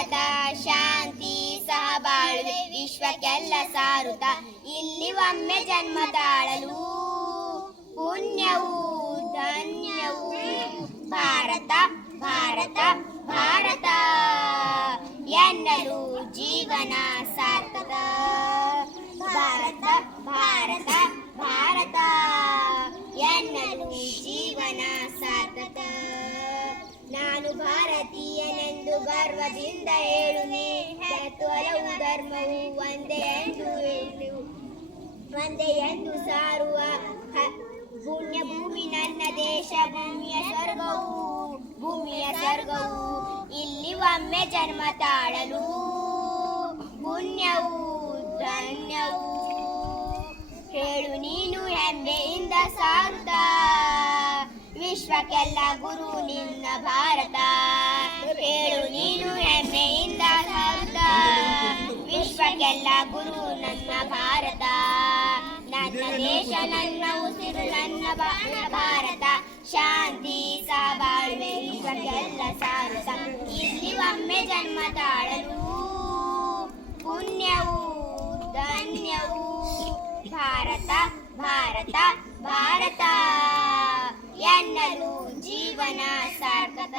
ಭಾರತ ಶಾಂತಿ ಸಹಬಾಳ್ವೆ ವಿಶ್ವಕ್ಕೆಲ್ಲ ಸಾರುತ ಇಲ್ಲಿ ಒಮ್ಮೆ ಜನ್ಮ ತಾಳಲು. ಪುಣ್ಯವು, ಧನ್ಯವು. ಭಾರತ ಭಾರತ ಭಾರತ. ಎನ್ನಲು ಜೀವನ ಸಾರ್ಥಕ. ಭಾರತ ಭಾರತ ಭಾರತ. ಎನ್ನಲು ಜೀವನ ಸಾರ್ಥಕ. ನಾನು ಭಾರತೀಯನೆಂದು ಗರ್ವದಿಂದ ಹೇಳುನೆ ನೀವು ಧರ್ಮವು ಒಂದೇ ಎಂದು ಹೇಳು. ಒಂದೇ ಎಂದು ಸಾರುವ ಪುಣ್ಯ ಭೂಮಿ ನನ್ನ ದೇಶ, ಭೂಮಿಯ ಸ್ವರ್ಗವು ಭೂಮಿಯ ಸ್ವರ್ಗವು. ಇಲ್ಲಿ ಒಮ್ಮೆ ಜನ್ಮ ತಾಳಲು. ಪುಣ್ಯವು, ಧನ್ಯವು. ಹೇಳು ನೀನು ಹೆಮ್ಮೆಯಿಂದ ಸಾರುತ್ತ. ವಿಶ್ವಕ್ಕೆಲ್ಲ ಗುರು ನಿನ್ನ ಭಾರತ ವಿಶ್ವಕ್ಕೆಲ್ಲ ಗುರು ನನ್ನ ಭಾರತ. ನನ್ನ ದೇಶ, ನನ್ನ ಉಸಿರು, ನನ್ನ ಭಾರತ. ಶಾಂತಿ, ಸಬಾಳ್ವೆ ಎಲ್ಲ ಸಾರಸ. ಇಲ್ಲಿ ಒಮ್ಮೆ ಜನ್ಮ ತಾಳಲು ಪುಣ್ಯವು, ಧನ್ಯವು. ಭಾರತ ಭಾರತ ಭಾರತ. ಎನ್ನಲು ಜೀವನ ಸಾರ್ಥಕ.